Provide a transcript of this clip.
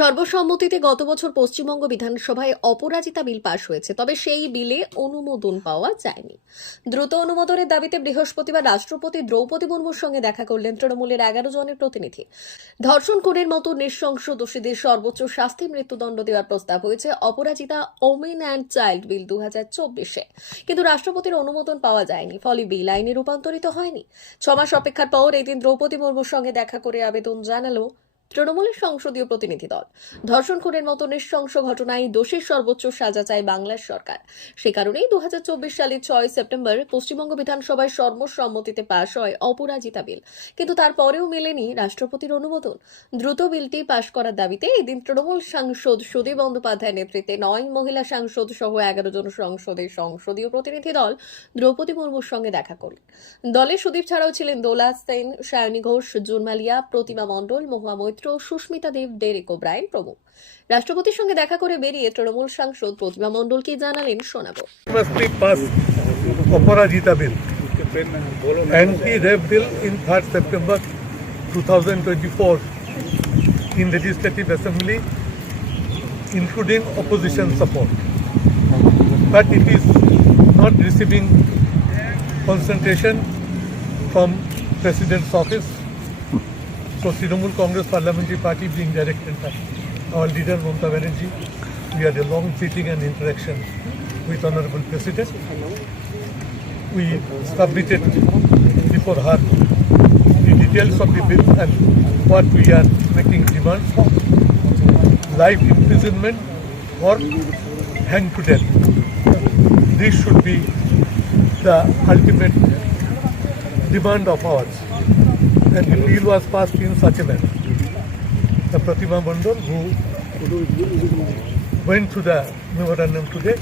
সর্বসম্মতিতে গত বছর পশ্চিমবঙ্গ বিধানসভায় অপরাজিতা বিল পাশ হয়েছে, তবে সেই বিলে অনুমোদন পাওয়া যায়নি। দ্রুত অনুমোদনের দাবিতে বৃহস্পতিবার রাষ্ট্রপতি দ্রৌপদী মুর্মুর সঙ্গে দেখা করলেন তৃণমূলের 11 জনের প্রতিনিধি। ধর্ষণ খুনের মতো নৃশংস দোষীদের সর্বোচ্চ শাস্তি মৃত্যুদণ্ড দেওয়ার প্রস্তাব হয়েছে অপরাজিতা ওমেন অ্যান্ড চাইল্ড বিল 2024-এ, কিন্তু রাষ্ট্রপতির অনুমোদন পাওয়া যায়নি, ফলে বিল আইনে রূপান্তরিত হয়নি। 6 মাস অপেক্ষার পর এদিন দ্রৌপদী মুর্মুর সঙ্গে দেখা করে আবেদন জানালো তৃণমূলের সংসদীয় প্রতিনিধি দল। ধর্ষণ খুনের মতো নৃশংস ঘটনায় দোষীর সর্বোচ্চ সাজা চায় বাংলার সরকার। সে কারণেই 2024 সালের 6 সেপ্টেম্বর পশ্চিমবঙ্গ বিধানসভায় সর্বসম্মতিতে পাশ হয় অপরাজিতা বিল, কিন্তু তারপরেও মেলেনি রাষ্ট্রপতির অনুমোদন। দ্রুত বিলটি পাশ করার দাবিতে এদিন তৃণমূল সাংসদ সুদীপ বন্দ্যোপাধ্যায়ের নেতৃত্বে 9 মহিলা সাংসদ সহ 11 জন সংসদের সংসদীয় প্রতিনিধি দল দ্রৌপদী মুর্মুর সঙ্গে দেখা করলেন। দলে সুদীপ ছাড়াও ছিলেন দোলা সেন, সায়নী ঘোষ, জুনমালিয়া, প্রতিমা মণ্ডল, মহুয়া মৈত্র, সুস্মিতা দেব, ডেরেক ওব্রায়েন প্রমুখ। রাষ্ট্রপতির সঙ্গে দেখা করে বেরিয়ে তৃণমূল সাংসদ প্রতিমা মণ্ডল কি জানালেন শোনাবো। অপরাজিতা বিল, anti-rape bill in 3rd September 2024 in Legislative Assembly, including opposition support. But it is not receiving concentration from President's office. So Trinamool Congress Parliamentary Party being directed by our leader Mamata Banerjee, we had a long sitting and interaction with Honorable President. We submitted before her the details of the bill and what we are making demand for: life imprisonment or hanged to death. This should be the ultimate demand of ours. And the bill was passed in such a manner. The Pratima Mandal, who went to the memorandum today,